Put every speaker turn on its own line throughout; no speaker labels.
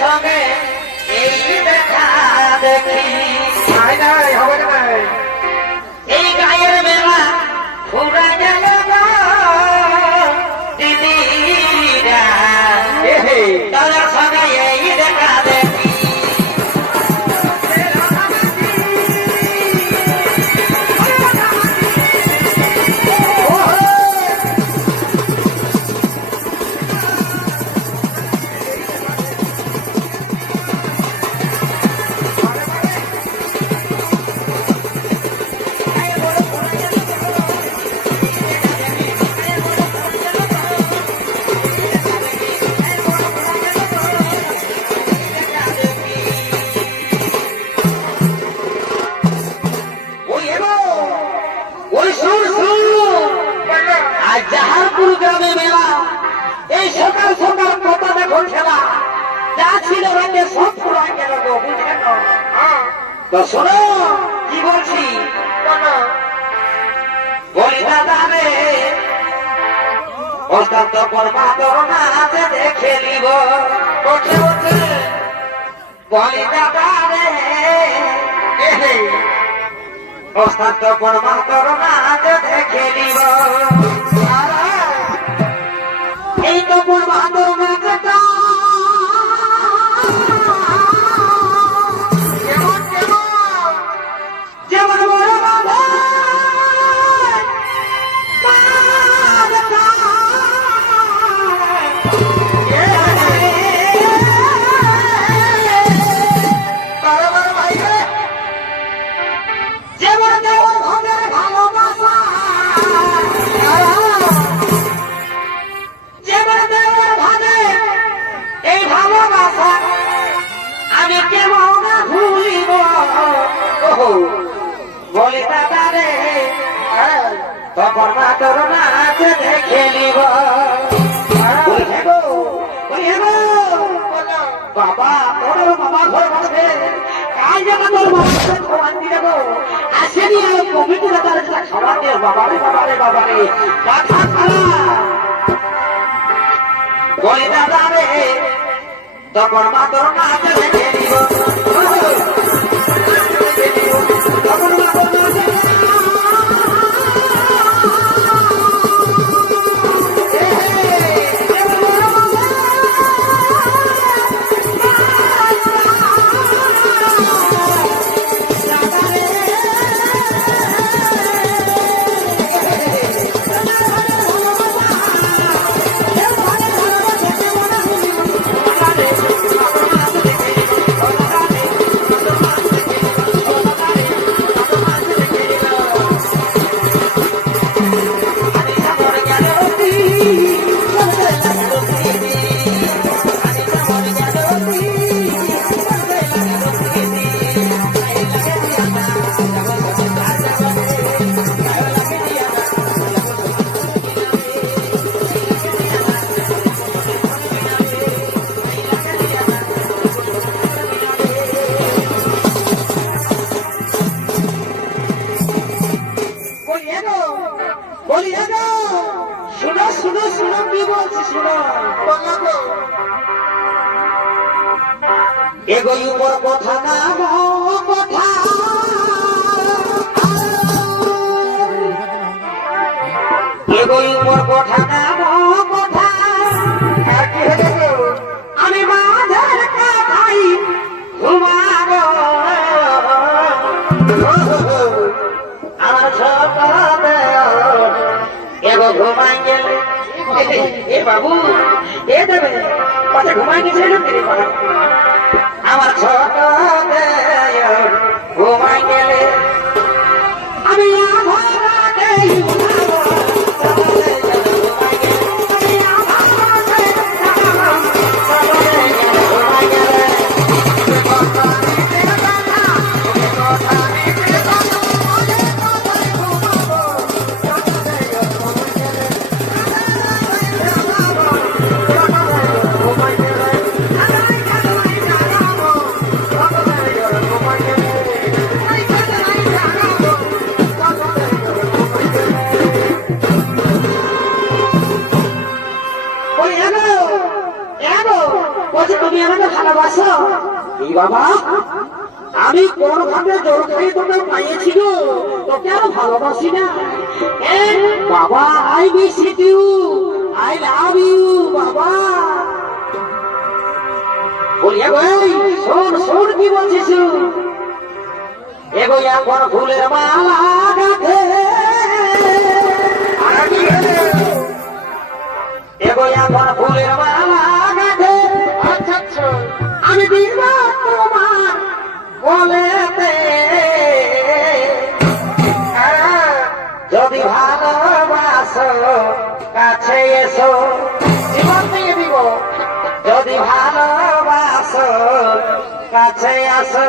সঙ্গে এই দেখা দেখি। অত্যন্ত পরমাতর নাচে দেখে নিব।
বলছে বলছে
বলি দাদা রে
এ হে।
অত্যন্ত পরমাতর নাচে দেখে নিব। এই তো পরমাতর নাচটা বাবা খাবার দিয়ে দেবো আসেনি আর কমিটিরা তার যেটা খাবার দিয়ে বাবা রে বাবা রে বাবা রে মাথা খারাপ বলি দাদা রে তখন মাতর না বলি এগো শুনো শুনো শুনো কি বলছি শুনো।
বলো গো
এগোই উপর কথা না, কথা। কথা এগো ঘুমাই গেলে? এ বাবু এ দেবে। পাশে ঘুমাই গেছে আমার ছোট এগো এখন ফুলের মালা গাঁথে এগো এখন ফুলের মালা গাঁথে
আচ্ছা আচ্ছা।
আমি দিব তোমার বলেতে
হ্যাঁ।
যদি ভালোবাসো কাছে এসো।
জীবন দিয়ে দিব।
যদি ভালোবাসো কাছে আসো।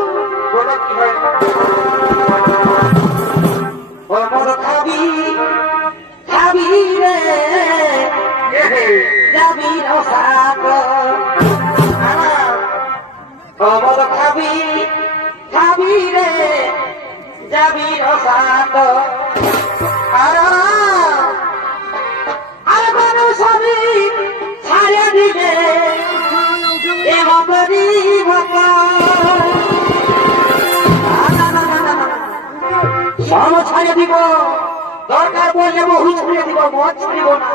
দরকার পড়লে বহু দিব মদ ছড়িব না।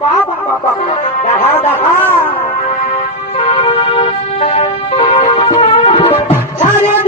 বাবা বাবা দেখা দেখা। ছাড়িয়ে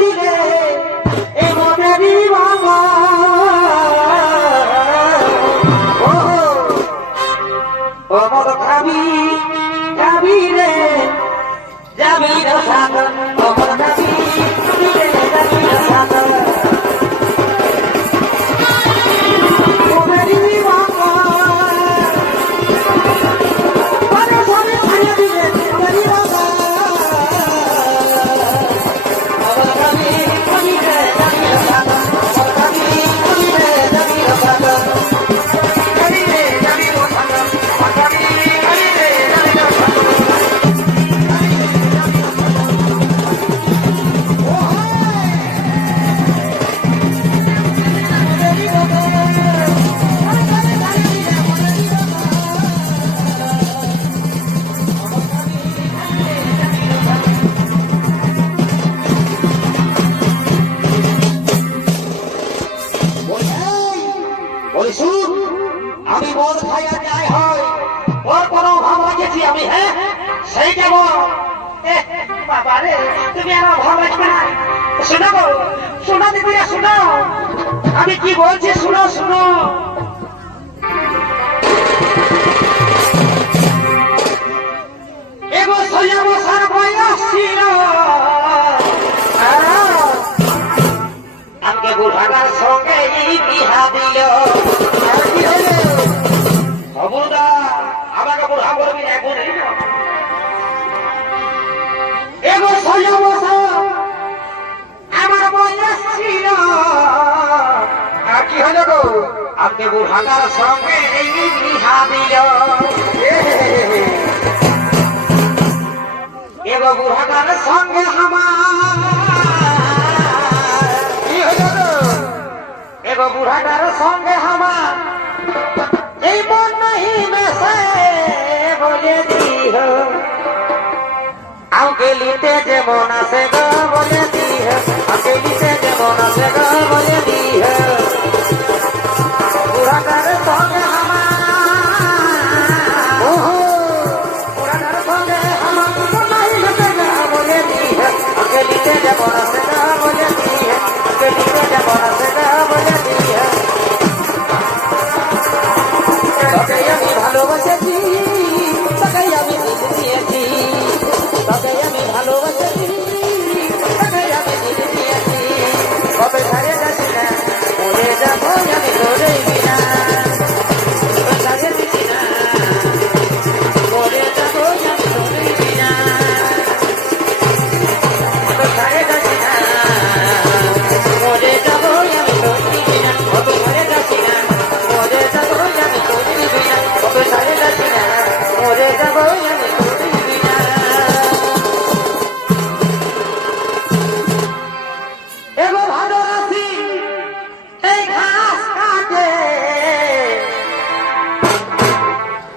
সেই যাব বাবা রে তুমি আমার ভাব রাখবে না। শোনো গো, শোনো দিদিরা, শোনো। আমি কি বলছি, শুনো শুনো। এগো সইয়া বসার বয়স ছিল। আমাকে বুড়াটার সঙ্গে বিহা দিল। আমাকে বুড়াটার সঙ্গে বিহা দিল
এ।
এগো বুড়াটার সঙ্গে আমার
কি হলো গো?
এগো বুড়াটার সঙ্গে আমার এই মন নাহি মেশে বলে দিহ আঙ্কেলিতে যেমন আছে গো, বলে দিহ আঙ্কেলিতে যেমন আছে গো, বলে দিহ ভালোবাসেছি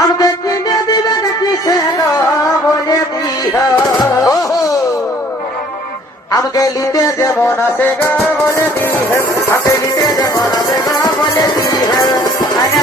আমাকে কিনে দিবেন কিসের বলে দিহ। আমাকে লিতে যেমন আছে গা বলে দিহ। আমাকে লিতে যেমন আছে গা বলে দিহ। আয়া